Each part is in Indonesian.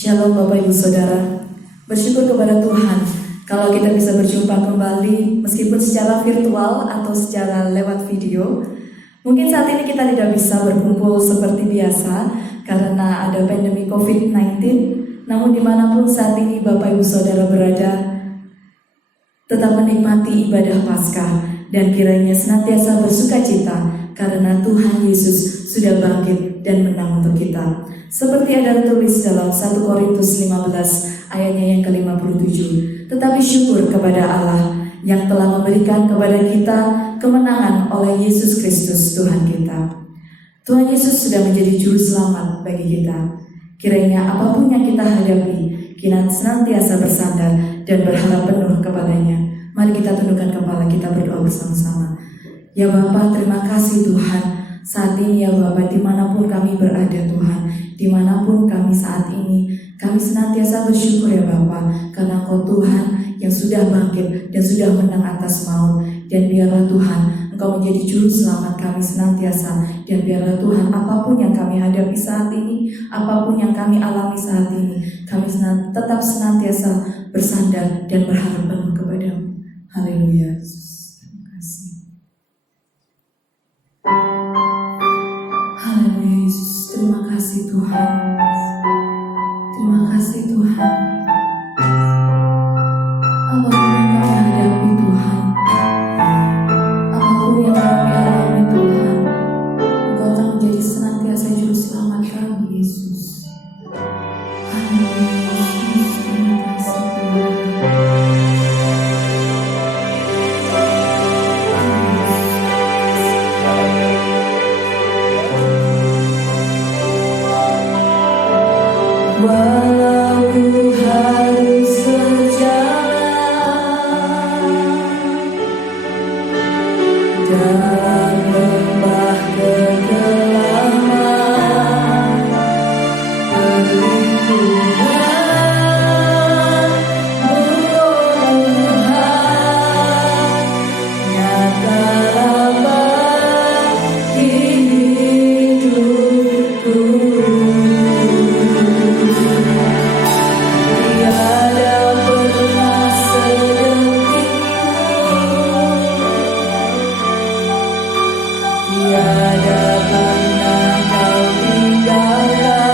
Shalom Bapak Ibu Saudara. Bersyukur kepada Tuhan kalau kita bisa berjumpa kembali meskipun secara virtual atau secara lewat video. Mungkin saat ini kita tidak bisa berkumpul seperti biasa karena ada pandemi COVID-19. Namun dimanapun saat ini Bapak Ibu Saudara berada, tetap menikmati ibadah Paskah dan kiranya senantiasa bersukacita karena Tuhan Yesus sudah bangkit dan menang untuk kita. Seperti ada tertulis dalam 1 Korintus 15 ayatnya yang ke-57. Tetapi syukur kepada Allah yang telah memberikan kepada kita kemenangan oleh Yesus Kristus Tuhan kita. Tuhan Yesus sudah menjadi juru selamat bagi kita. Kiranya apapun yang kita hadapi, kita senantiasa bersandar dan berharap penuh kepadanya. Mari kita tundukkan kepala, kita berdoa bersama-sama. Ya Bapa, terima kasih Tuhan. Saat ini ya Bapak, dimanapun kami berada Tuhan, dimanapun kami saat ini, kami senantiasa bersyukur ya Bapak, karena Engkau Tuhan yang sudah bangkit dan sudah menang atas maut. Dan biarlah Tuhan Engkau menjadi juru selamat kami senantiasa. Dan biarlah Tuhan apapun yang kami hadapi saat ini, apapun yang kami alami saat ini, kami tetap senantiasa bersandar dan berharap penuh kepadamu. Haleluya. Haleluya Yesus, terima kasih Tuhan. Terima kasih Tuhan. Apapun yang kami hadapi Tuhan, apapun yang kami alami Tuhan, Engkau akan menjadi senantiasa juru selamat kami Yesus. Haleluya Yesus, terima kasih Tuhan. Walau ku harus berjalan dalam lembah kegelapan, perlindungan-Mu Tuhan, nyatalah bagi hidupku. Tiada pernah Kau tinggalkan.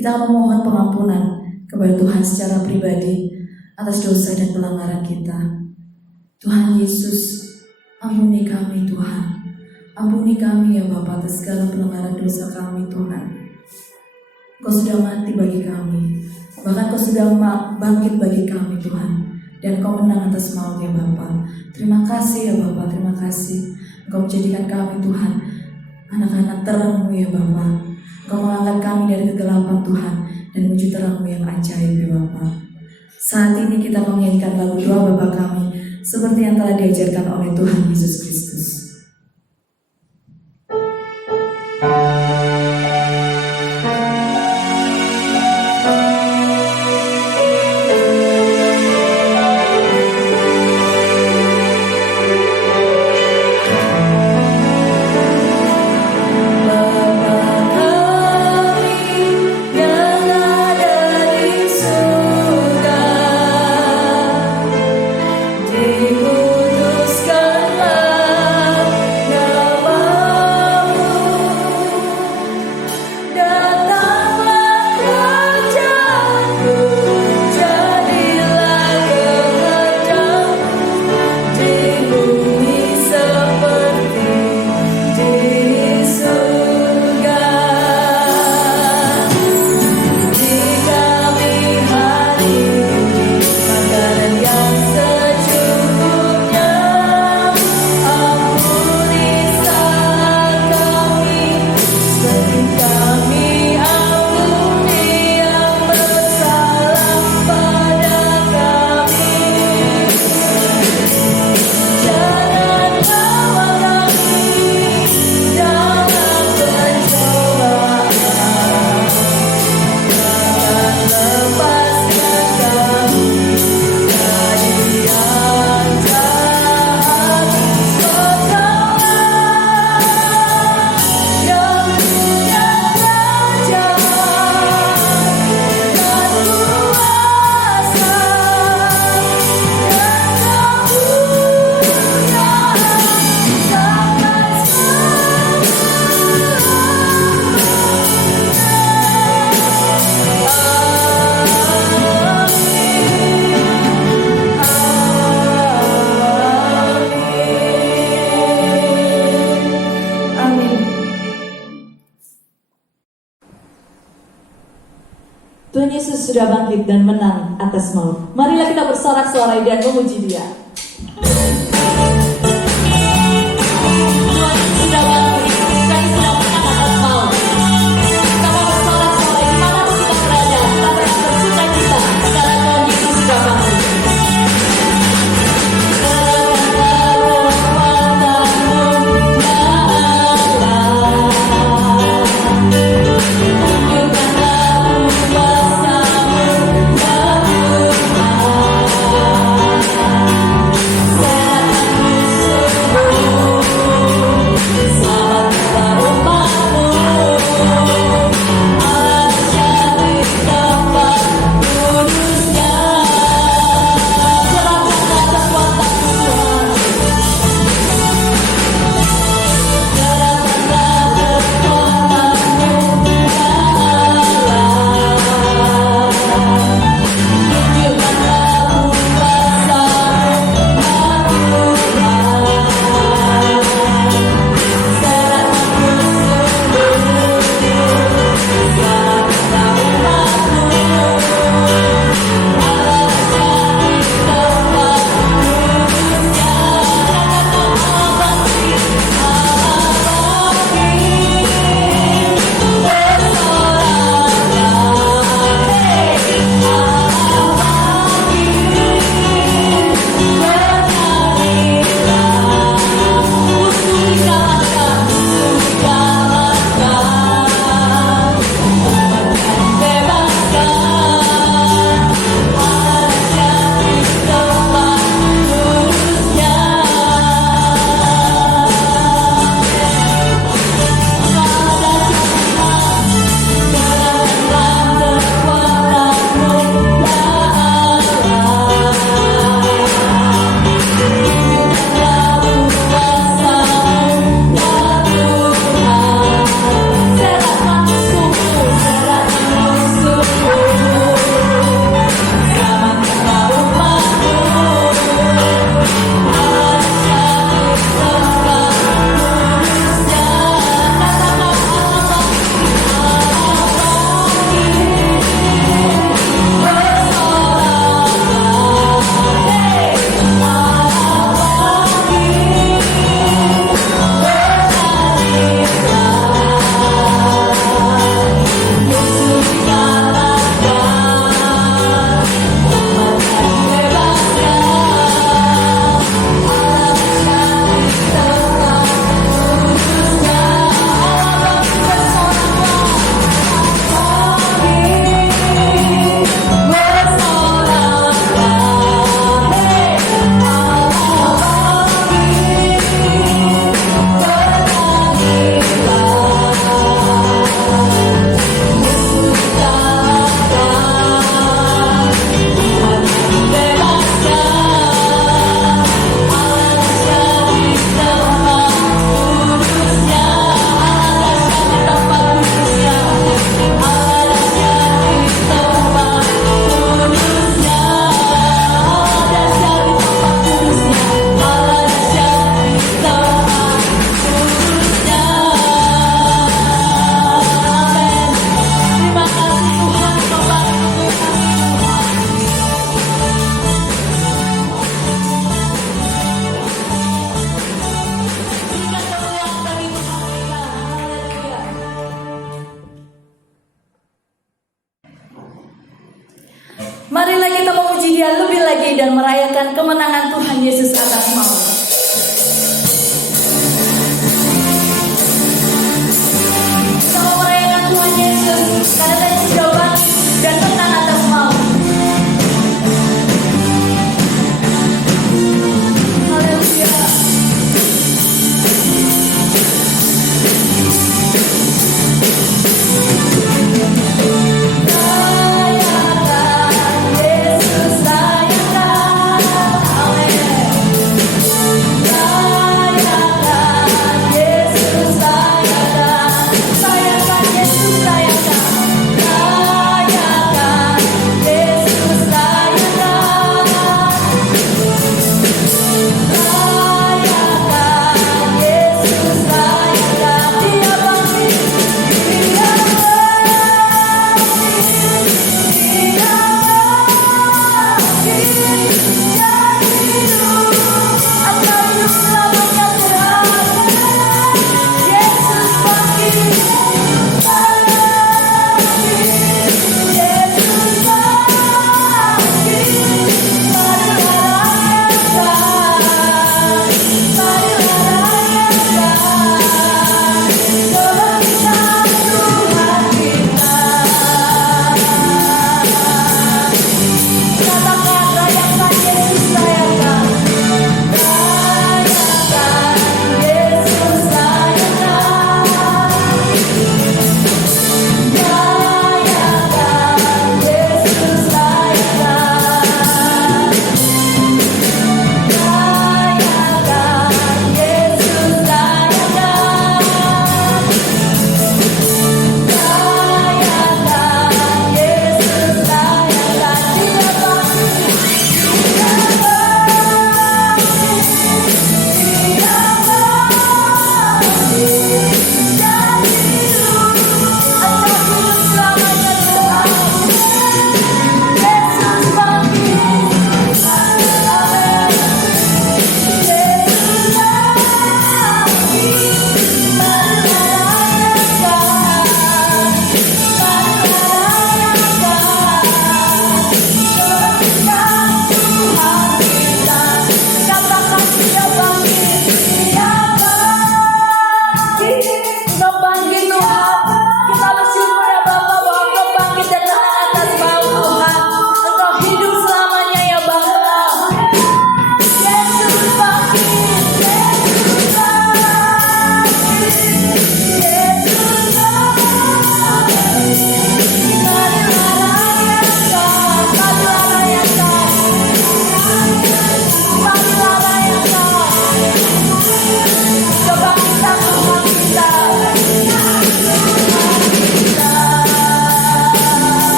Kita akan memohon pengampunan kepada Tuhan secara pribadi atas dosa dan pelanggaran kita. Tuhan Yesus, ampuni kami Tuhan. Ampuni kami ya Bapa atas segala pelanggaran dosa kami Tuhan. Kau sudah mati bagi kami, bahkan Kau sudah bangkit bagi kami Tuhan. Dan Kau menang atas maut ya Bapa. Terima kasih ya Bapa, terima kasih. Engkau menjadikan kami Tuhan anak-anak terang-Mu ya Bapa. Engkau mengangkat kami dari kegelapan Tuhan dan menuju terang-Mu yang ajaib ya Bapa. Saat ini kita menyanyikan lagu doa Bapa kami seperti yang telah diajarkan oleh Tuhan Yesus Kristus. Tuhan Yesus sudah bangkit dan menang atas maut. Marilah kita bersorak-sorai dan memuji Dia. Tuhan Yesus sudah bangkit dan sudah menang atas maut. Kita mau bersorak-sorai dimanapun kita berada. Kita bersuka cita karena Tuhan Yesus sudah bangkit. Marilah kita memuji Dia lebih lagi dan merayakan kemenangan Tuhan Yesus atas maut. Kita mau merayakan Tuhan Yesus karena Dia sudah bangkit dan menang atas maut. Haleluya.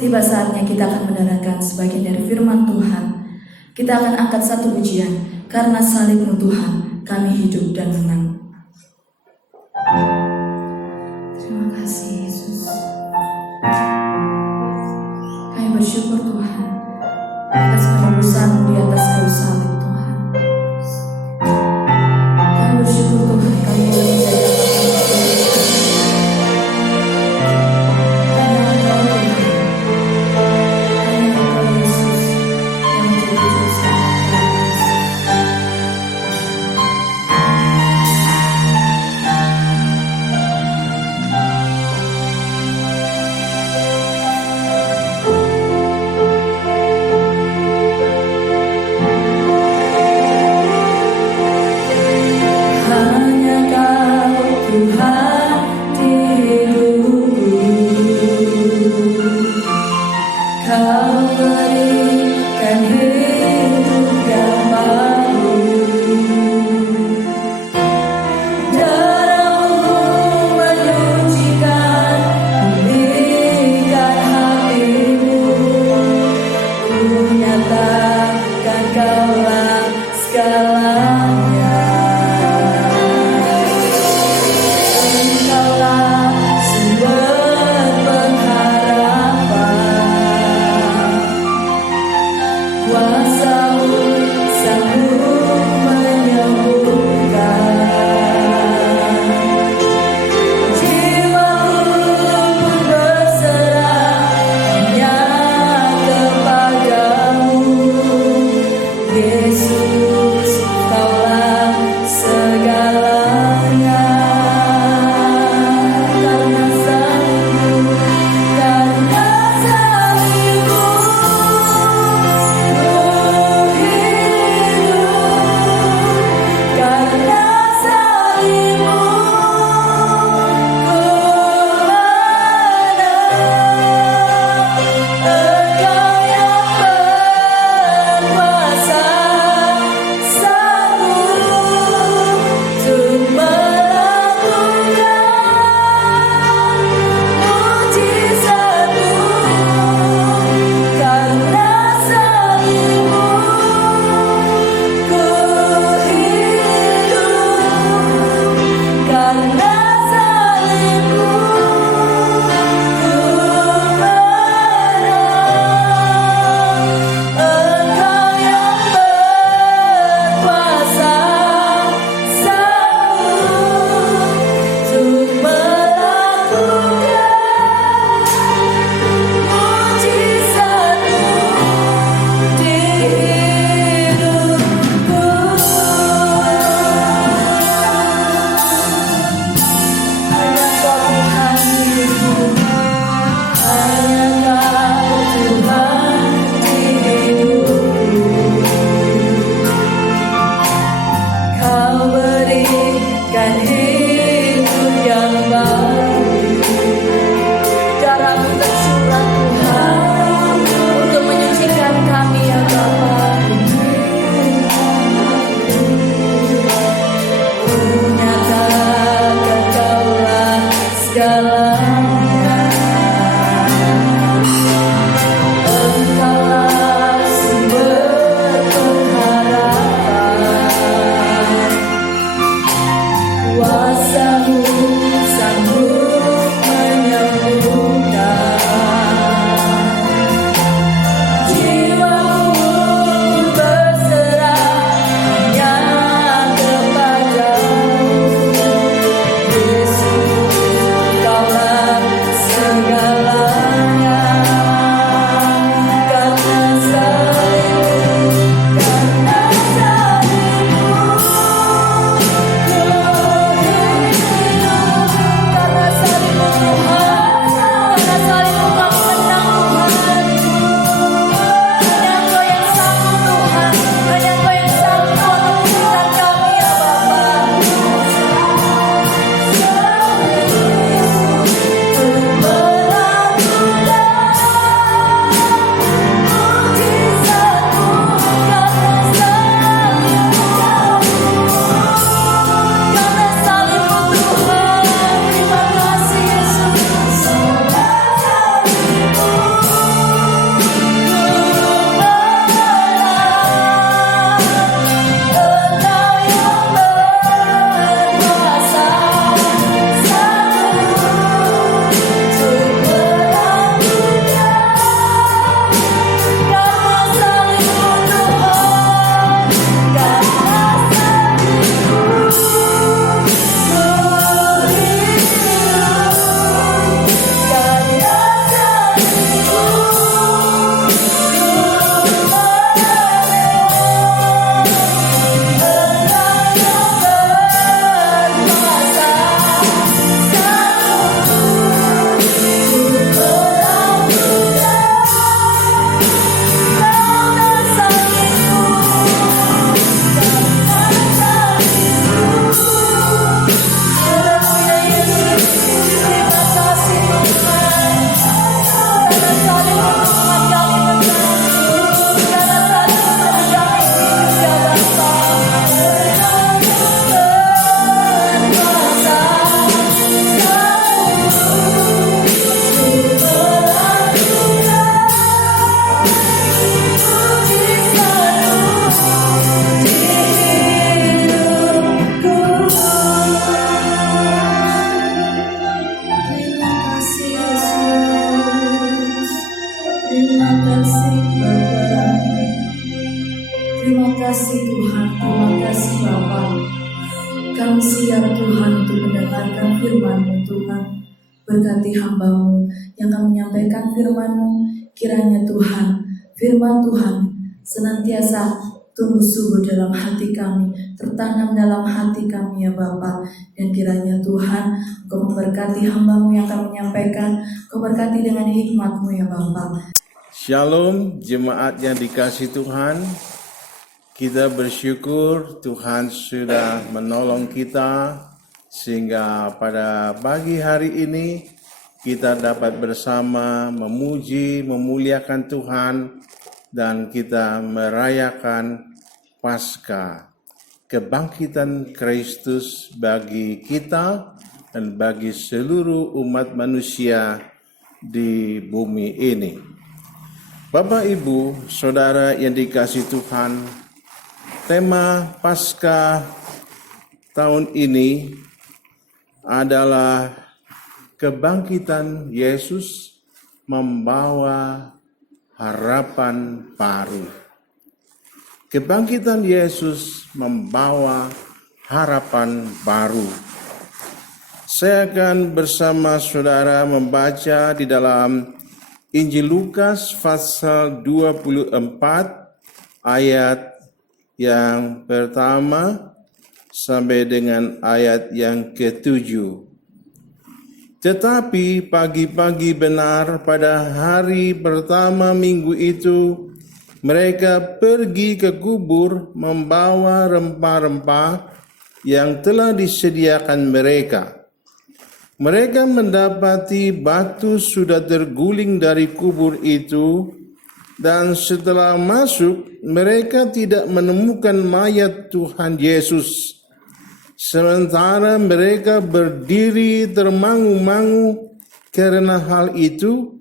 Tiba saatnya kita akan mendengarkan sebagian dari firman Tuhan. Kita akan angkat satu pujian, karena salib-Mu Tuhan, kami hidup dan menang. Terima kasih Yesus. Kami bersyukur Tuhan atas penebusan-Mu di atas kayu salib Tuhan. Kami bersyukur Tuhan kami boleh menjadi segalanya. Karena salibmu, karena salibmu, ku hidup. Karena salibmu, ku Engkau yang berkuasa, sanggup untuk melakukan mujizat-Mu. Karena salibmu, ku hidup. Karena salibmu, ku Engkau yang berkuasa, sanggup untuk melakukan mujizat-Mu di hidupku. Hanya Kau Tuhan hidupku, hanya Kau Tuhan hidupku. Kau berikan hidup yang baru. Darah-Mu tercurah Tuhan untuk menyucikan kami ya Bapa. Nyatakan Kaulah segalanya. Engkaulah sumber pengharapan. Kuasa-Mu sanggup menyembuhkan. Jiwa-Mu berserah hanya kepada-Mu. Yesus, Kaulah segalanya. Karena salibmu, karena salibmu, ku hidup. Karena salibmu Tuhan, karena salibmu kami menang Tuhan. Hanya Engkau yang sanggup Tuhan, hanya Engkau yang sanggup memulihkan kami ya Bapa. Untuk melakukan mujizat-Mu. Karena salibmu Tuhan, terima kasih Yesus. Engkau yang berkuasa, sanggup untuk melakukan. Karena salibmu Tuhan, karena salibmu, ku hidup. Karena salibmu, terima kasih Bapa. Terima kasih Tuhan, terima kasih Bapa. Kami siap Tuhan untuk mendengarkan firman-Mu Tuhan. Berkati hamba-Mu yang akan menyampaikan firman-Mu. Kiranya Tuhan, firman Tuhan senantiasa tumbuh subur dalam hati kami, tertanam dalam hati kami ya Bapa. Dan kiranya Tuhan, Engkau memberkati hamba-Mu yang akan menyampaikan, Engkau berkati dengan hikmat-Mu ya Bapa. Shalom jemaat yang dikasihi Tuhan. Kita bersyukur Tuhan sudah menolong kita sehingga pada pagi hari ini kita dapat bersama memuji, memuliakan Tuhan dan kita merayakan Paskah, kebangkitan Kristus bagi kita dan bagi seluruh umat manusia di bumi ini. Bapak, Ibu, Saudara yang dikasihi Tuhan, tema Paskah tahun ini adalah kebangkitan Yesus membawa harapan baru. Kebangkitan Yesus membawa harapan baru. Saya akan bersama saudara membaca di dalam Injil Lukas pasal 24 ayat yang pertama sampai dengan ayat yang ke-7. Tetapi pagi-pagi benar pada hari pertama minggu itu, mereka pergi ke kubur membawa rempah-rempah yang telah disediakan mereka. Mereka mendapati batu sudah terguling dari kubur itu, dan setelah masuk, mereka tidak menemukan mayat Tuhan Yesus. Sementara mereka berdiri termangu-mangu karena hal itu,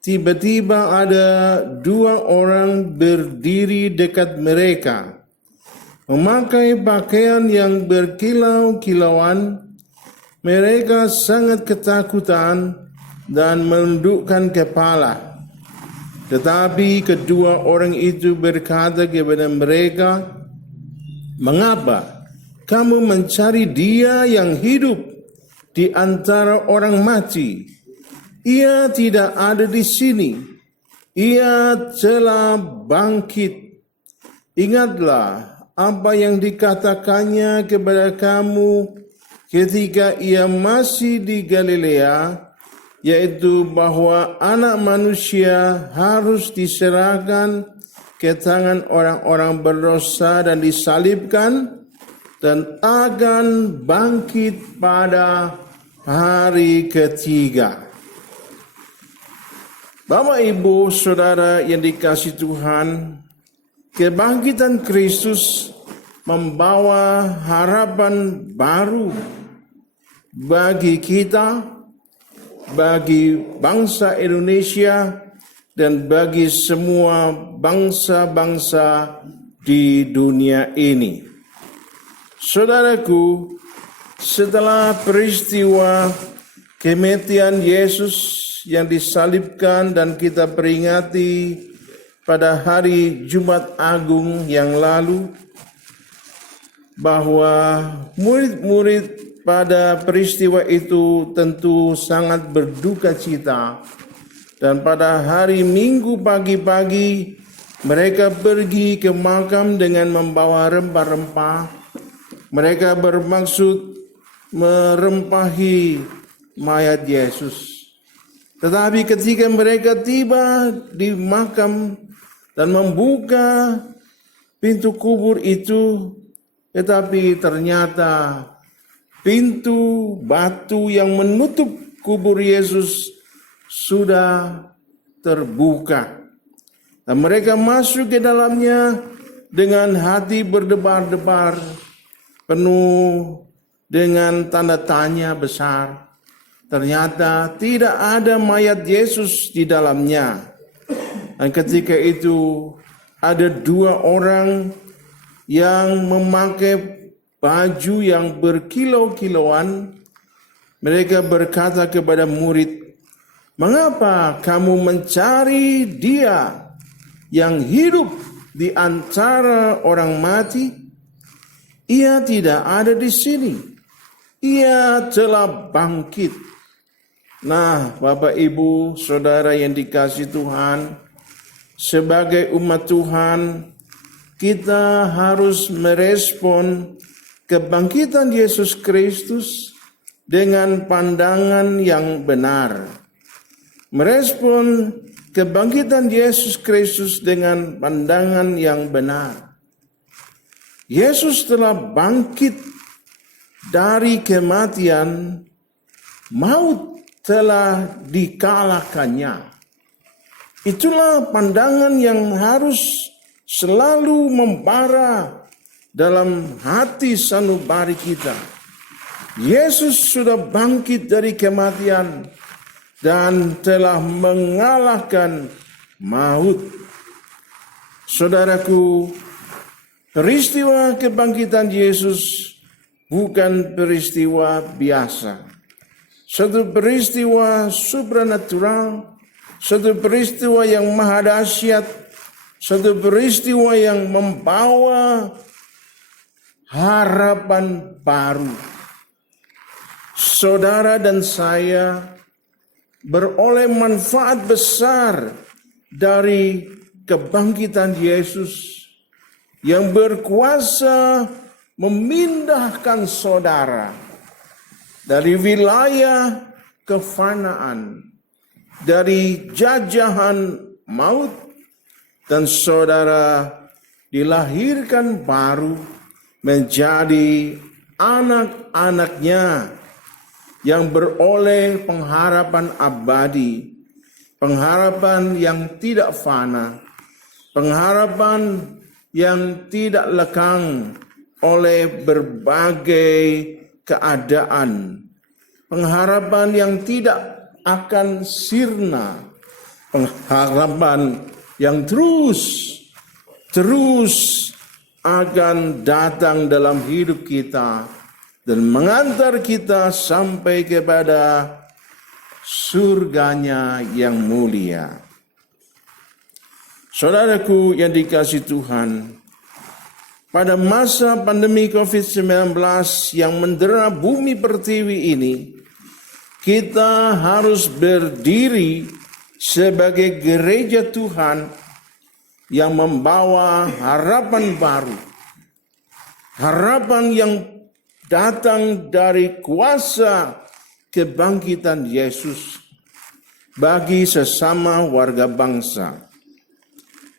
tiba-tiba ada dua orang berdiri dekat mereka, memakai pakaian yang berkilau-kilauan. Mereka sangat ketakutan dan menundukkan kepala. Tetapi kedua orang itu berkata kepada mereka, "Mengapa kamu mencari Dia yang hidup di antara orang mati? Ia tidak ada di sini. Ia telah bangkit. Ingatlah apa yang dikatakannya kepada kamu ketika Ia masih di Galilea, yaitu bahwa Anak Manusia harus diserahkan ke tangan orang-orang berdosa dan disalibkan, dan akan bangkit pada hari ketiga." Bapak, Ibu, Saudara yang dikasihi Tuhan, kebangkitan Kristus membawa harapan baru bagi kita, bagi bangsa Indonesia, dan bagi semua bangsa-bangsa di dunia ini. Saudaraku, setelah peristiwa kematian Yesus yang disalibkan dan kita peringati pada hari Jumat Agung yang lalu, bahwa murid-murid pada peristiwa itu tentu sangat berduka cita, dan pada hari Minggu pagi-pagi mereka pergi ke makam dengan membawa rempah-rempah. Mereka bermaksud merempahi mayat Yesus. Tetapi ketika mereka tiba di makam dan membuka pintu kubur itu, tetapi ternyata pintu batu yang menutup kubur Yesus sudah terbuka. Dan mereka masuk ke dalamnya dengan hati berdebar-debar, penuh dengan tanda tanya besar. Ternyata tidak ada mayat Yesus di dalamnya. Dan ketika itu ada dua orang yang memakai baju yang berkilau-kilauan. Mereka berkata kepada murid, "Mengapa kamu mencari Dia yang hidup di antara orang mati? Ia tidak ada di sini. Ia telah bangkit." Nah, Bapak, Ibu, Saudara yang dikasihi Tuhan, sebagai umat Tuhan, kita harus merespon kebangkitan Yesus Kristus dengan pandangan yang benar. Merespon kebangkitan Yesus Kristus dengan pandangan yang benar. Yesus telah bangkit dari kematian, maut telah dikalahkannya. Itulah pandangan yang harus selalu membara dalam hati sanubari kita. Yesus sudah bangkit dari kematian dan telah mengalahkan maut. Saudaraku, peristiwa kebangkitan Yesus bukan peristiwa biasa. Satu peristiwa supranatural, satu peristiwa yang maha dahsyat, satu peristiwa yang membawa harapan baru. Saudara dan saya beroleh manfaat besar dari kebangkitan Yesus yang berkuasa memindahkan saudara dari wilayah kefanaan, dari jajahan maut, dan saudara dilahirkan baru menjadi anak-anaknya yang beroleh pengharapan abadi, pengharapan yang tidak fana, pengharapan yang tidak lekang oleh berbagai keadaan, pengharapan yang tidak akan sirna, pengharapan yang terus akan datang dalam hidup kita dan mengantar kita sampai kepada surganya yang mulia. Saudaraku yang dikasihi Tuhan, pada masa pandemi COVID-19 yang mendera bumi pertiwi ini, kita harus berdiri sebagai gereja Tuhan yang membawa harapan baru. Harapan yang datang dari kuasa kebangkitan Yesus bagi sesama warga bangsa.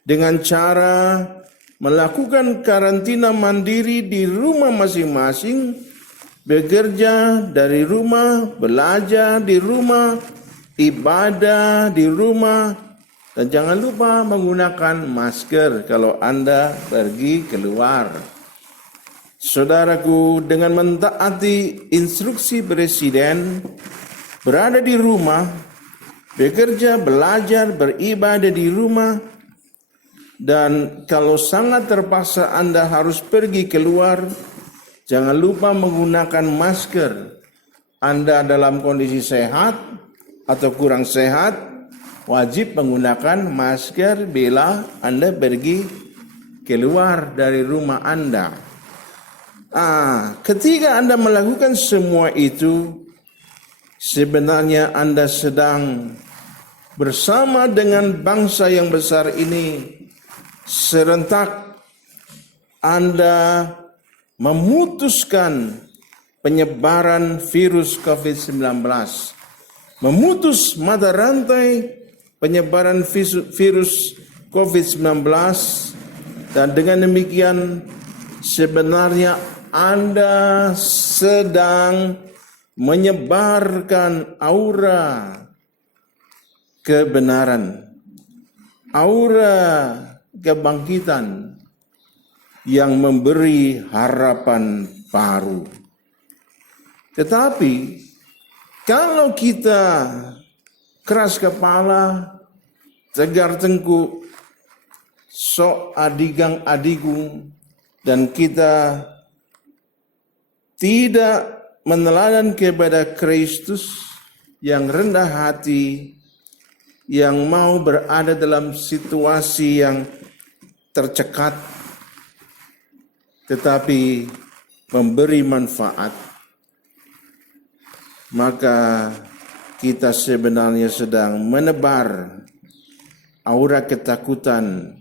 Dengan cara melakukan karantina mandiri di rumah masing-masing, bekerja dari rumah, belajar di rumah, ibadah di rumah, dan jangan lupa menggunakan masker kalau Anda pergi keluar. Saudaraku, dengan mentaati instruksi Presiden, berada di rumah, bekerja, belajar, beribadah di rumah, dan kalau sangat terpaksa Anda harus pergi keluar, jangan lupa menggunakan masker. Anda dalam kondisi sehat atau kurang sehat, wajib menggunakan masker bila Anda pergi keluar dari rumah Anda. Ketika Anda melakukan semua itu, sebenarnya Anda sedang bersama dengan bangsa yang besar ini serentak Anda memutuskan penyebaran virus COVID-19, memutus mata rantai penyebaran virus COVID-19, dan dengan demikian sebenarnya Anda sedang menyebarkan aura kebenaran, aura kebangkitan yang memberi harapan baru. Tetapi kalau kita keras kepala, tegar tengkuk, sok adigang adigung, dan kita tidak meneladan kepada Kristus yang rendah hati, yang mau berada dalam situasi yang tercekat, tetapi memberi manfaat, maka kita sebenarnya sedang menebar aura ketakutan,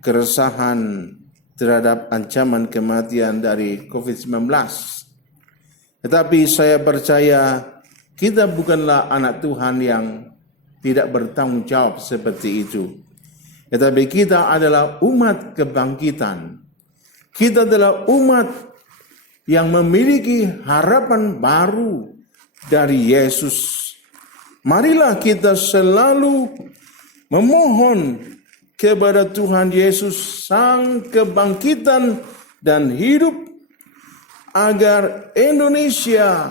keresahan, terhadap ancaman kematian dari COVID-19. Tetapi saya percaya kita bukanlah anak Tuhan yang tidak bertanggung jawab seperti itu. Tetapi kita adalah umat kebangkitan. Kita adalah umat yang memiliki harapan baru dari Yesus. Marilah kita selalu memohon kepada Tuhan Yesus, Sang Kebangkitan dan Hidup, agar Indonesia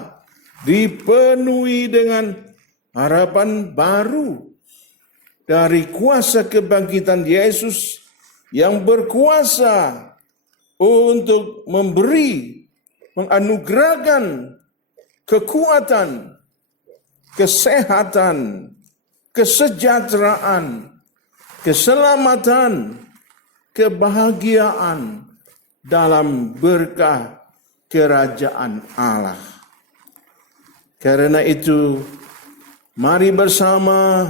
dipenuhi dengan harapan baru dari kuasa kebangkitan Yesus yang berkuasa untuk menganugerahkan kekuatan, kesehatan, kesejahteraan, keselamatan, kebahagiaan dalam berkah kerajaan Allah. Karena itu, mari bersama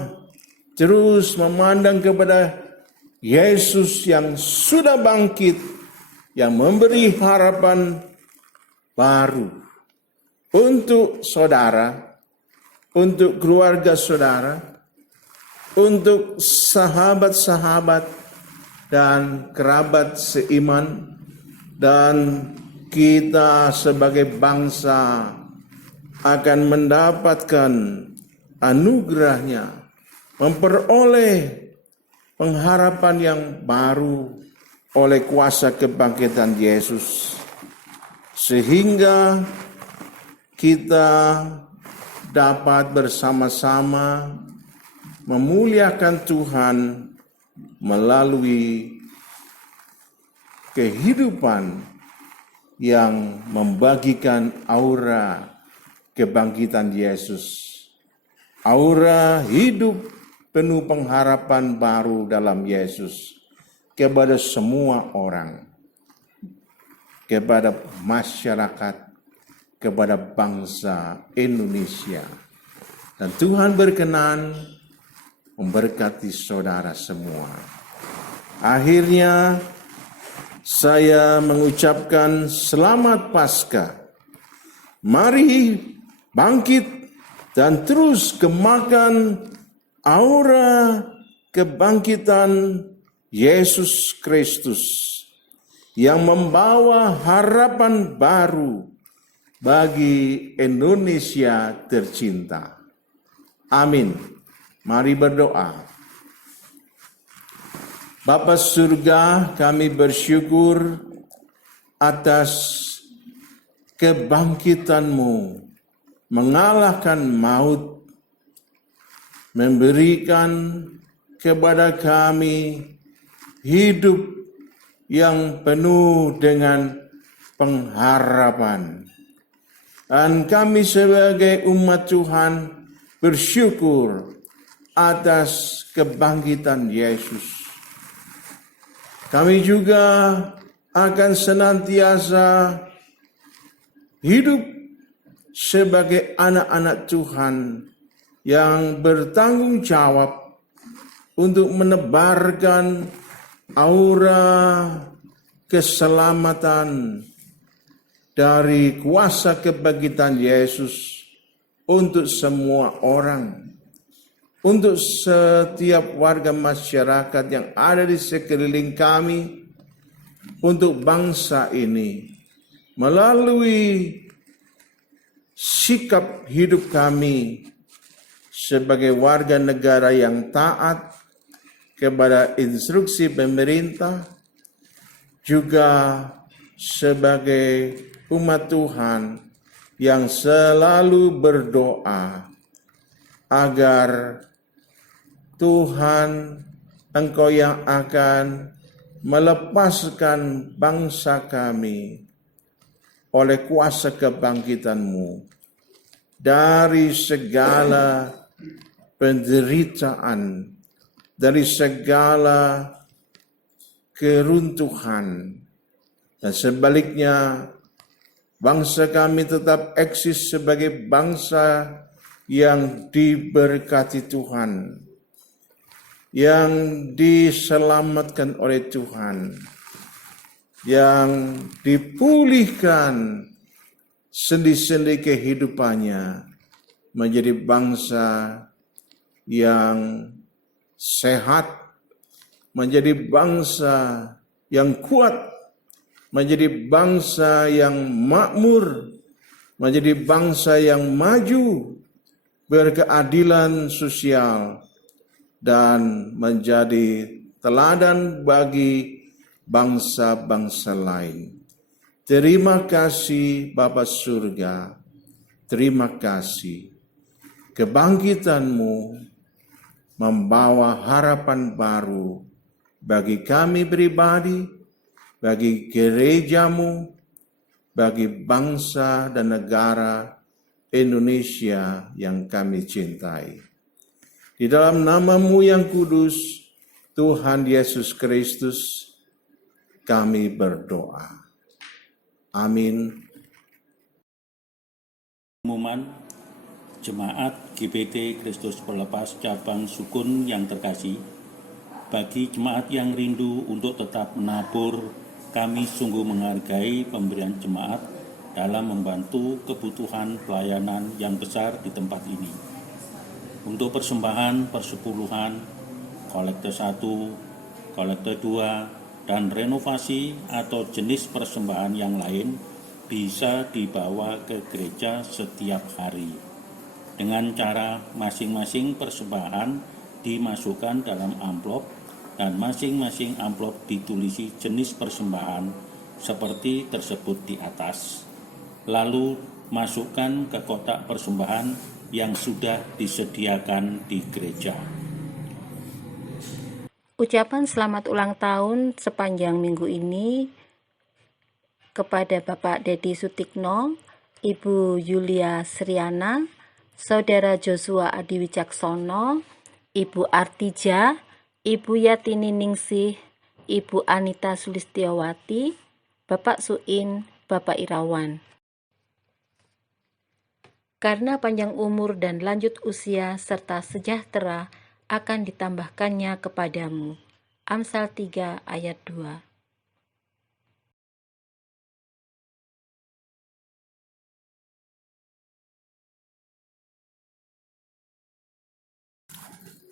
terus memandang kepada Yesus yang sudah bangkit, yang memberi harapan baru untuk saudara, untuk keluarga saudara, untuk sahabat-sahabat dan kerabat seiman, dan kita sebagai bangsa akan mendapatkan anugerahnya, memperoleh pengharapan yang baru oleh kuasa kebangkitan Yesus, sehingga kita dapat bersama-sama memuliakan Tuhan melalui kehidupan yang membagikan aura kebangkitan Yesus, aura hidup penuh pengharapan baru dalam Yesus kepada semua orang, kepada masyarakat, kepada bangsa Indonesia. Dan Tuhan berkenan memberkati saudara semua. Akhirnya saya mengucapkan selamat Paskah. Mari bangkit dan terus gemakan aura kebangkitan Yesus Kristus yang membawa harapan baru bagi Indonesia tercinta. Amin. Mari berdoa. Bapa surga, kami bersyukur atas kebangkitan-Mu mengalahkan maut, memberikan kepada kami hidup yang penuh dengan pengharapan. Dan kami sebagai umat Tuhan bersyukur atas kebangkitan Yesus. Kami juga akan senantiasa hidup sebagai anak-anak Tuhan yang bertanggung jawab untuk menebarkan aura keselamatan dari kuasa kebangkitan Yesus untuk semua orang, untuk setiap warga masyarakat yang ada di sekeliling kami, untuk bangsa ini, melalui sikap hidup kami sebagai warga negara yang taat kepada instruksi pemerintah, juga sebagai umat Tuhan yang selalu berdoa agar Tuhan, Engkau yang akan melepaskan bangsa kami oleh kuasa kebangkitan-Mu dari segala penderitaan, dari segala keruntuhan, dan sebaliknya bangsa kami tetap eksis sebagai bangsa yang diberkati Tuhan, yang diselamatkan oleh Tuhan, yang dipulihkan sendi-sendi kehidupannya menjadi bangsa yang sehat, menjadi bangsa yang kuat, menjadi bangsa yang makmur, menjadi bangsa yang maju, berkeadilan sosial, dan menjadi teladan bagi bangsa-bangsa lain. Terima kasih Bapa Surga, terima kasih. Kebangkitan-Mu membawa harapan baru bagi kami pribadi, bagi gereja-Mu, bagi bangsa dan negara Indonesia yang kami cintai. Di dalam nama-Mu yang kudus, Tuhan Yesus Kristus, kami berdoa. Amin. Pengumuman Jemaat GBT Kristus Pelepas Cabang Sukun yang terkasih, bagi jemaat yang rindu untuk tetap menabur, kami sungguh menghargai pemberian jemaat dalam membantu kebutuhan pelayanan yang besar di tempat ini. Untuk persembahan persepuluhan, kolekte 1, kolekte 2, dan renovasi atau jenis persembahan yang lain bisa dibawa ke gereja setiap hari. Dengan cara masing-masing persembahan dimasukkan dalam amplop dan masing-masing amplop ditulisi jenis persembahan seperti tersebut di atas. Lalu masukkan ke kotak persembahan yang sudah disediakan di gereja. Ucapan selamat ulang tahun sepanjang minggu ini kepada Bapak Dedi Sutikno, Ibu Yulia Sriana, Saudara Joshua Adi Wicaksono, Ibu Artija, Ibu Yatini Ningsih, Ibu Anita Sulistiawati, Bapak Suin, Bapak Irawan. Karena panjang umur dan lanjut usia serta sejahtera akan ditambahkannya kepadamu. Amsal 3 ayat 2.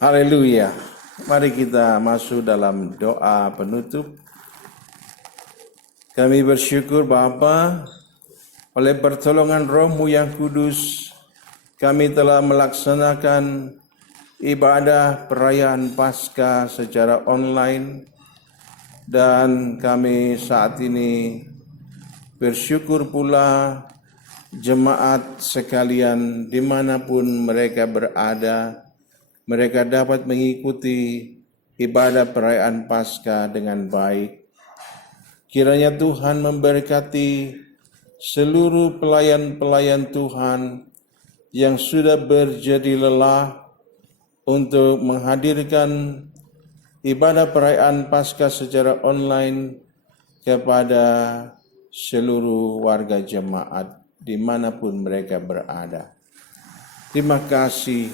Haleluya. Mari kita masuk dalam doa penutup. Kami bersyukur Bapa, oleh pertolongan Roh-Mu yang kudus, kami telah melaksanakan ibadah perayaan Paskah secara online, dan kami saat ini bersyukur pula jemaat sekalian dimanapun mereka berada, mereka dapat mengikuti ibadah perayaan Paskah dengan baik. Kiranya Tuhan memberkati seluruh pelayan-pelayan Tuhan yang sudah berjadi lelah untuk menghadirkan ibadah perayaan Paskah secara online kepada seluruh warga jemaat dimanapun mereka berada. Terima kasih.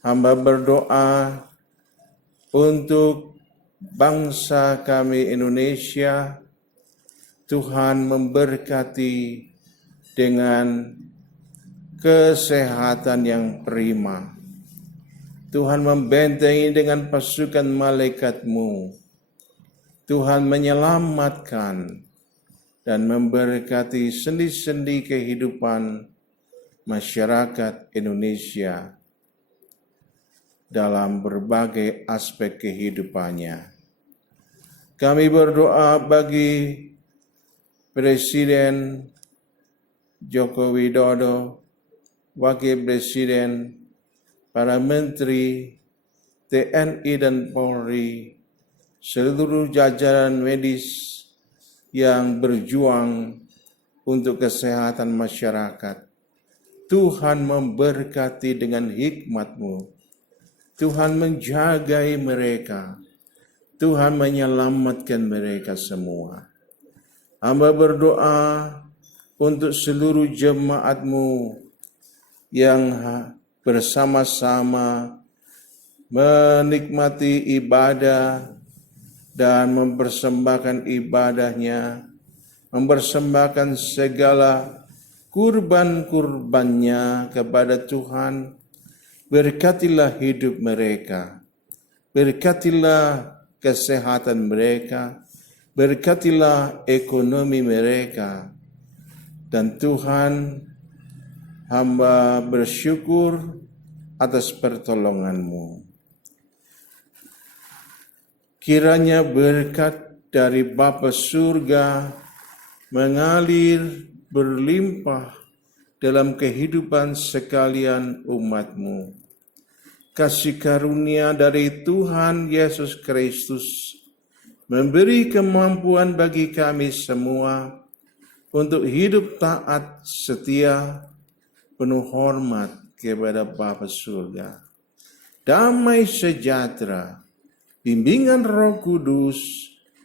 Hamba berdoa untuk bangsa kami Indonesia. Tuhan memberkati dengan kesehatan yang prima. Tuhan membentengi dengan pasukan malaikat-Mu. Tuhan menyelamatkan dan memberkati sendi-sendi kehidupan masyarakat Indonesia dalam berbagai aspek kehidupannya. Kami berdoa bagi Presiden Joko Widodo, Wakil Presiden, para menteri, TNI dan Polri, seluruh jajaran medis yang berjuang untuk kesehatan masyarakat. Tuhan memberkati dengan hikmat-Mu. Tuhan menjagai mereka. Tuhan menyelamatkan mereka semua. Hamba berdoa untuk seluruh jemaat-Mu yang bersama-sama menikmati ibadah dan mempersembahkan ibadahnya, mempersembahkan segala kurban-kurbannya kepada Tuhan. Berkatilah hidup mereka, berkatilah kesehatan mereka, berkatilah ekonomi mereka. Dan Tuhan, hamba bersyukur atas pertolongan-Mu. Kiranya berkat dari Bapa Surga mengalir berlimpah dalam kehidupan sekalian umat-Mu. Kasih karunia dari Tuhan Yesus Kristus memberi kemampuan bagi kami semua untuk hidup taat, setia, penuh hormat kepada Bapa Surga. Damai sejahtera, bimbingan Roh Kudus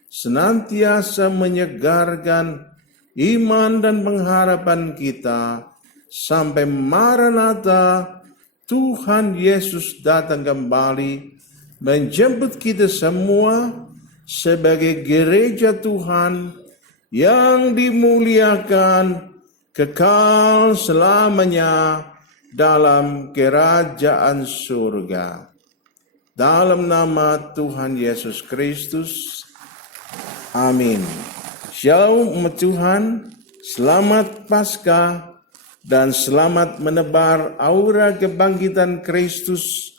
senantiasa menyegarkan iman dan pengharapan kita sampai Maranatha, Tuhan Yesus datang kembali menjemput kita semua sebagai gereja Tuhan yang dimuliakan kekal selamanya dalam kerajaan surga. Dalam nama Tuhan Yesus Kristus, amin. Shalom umat Tuhan, selamat Paskah, dan selamat menebar aura kebangkitan Kristus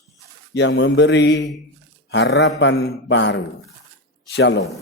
yang memberi harapan baru. Shalom.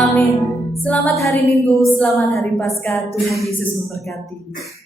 Amin. Selamat hari Minggu, selamat hari Paskah. Tuhan Yesus memberkati.